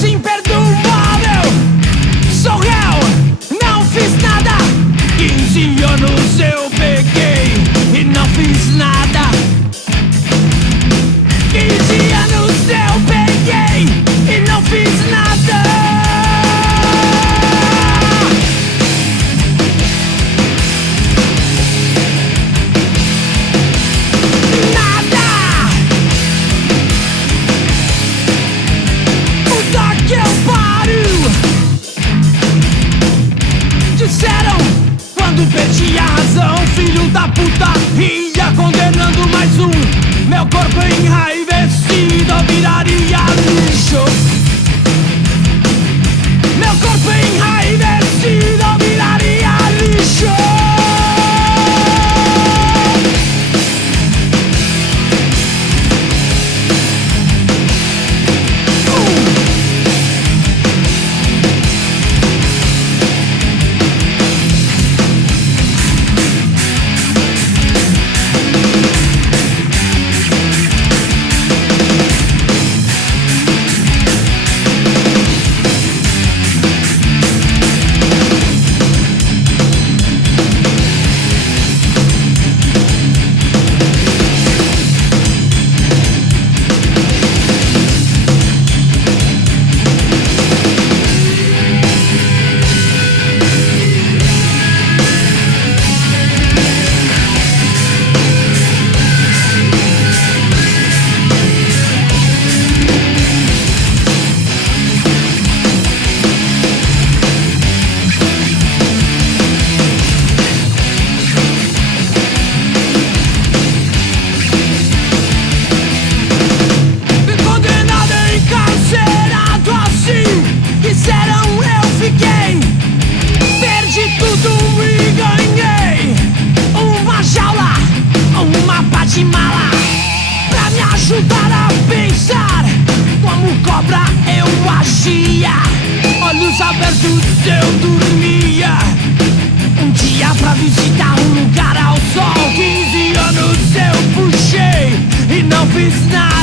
assim imperdoável. Sou réu, não fiz nada. 15 anos eu peguei e não fiz nada. 15 anos eu peguei e não fiz nada. Nada. Puta que eu pariu. Disseram quando perdi a razão, filho da puta, ia condenando mais um. Meu corpo enraivecido viraria lixo. Meu corpo enraivecido viraria lixo. Olhos abertos eu dormia. Um dia pra visitar um lugar ao sol. 15 anos eu puxei e não fiz nada.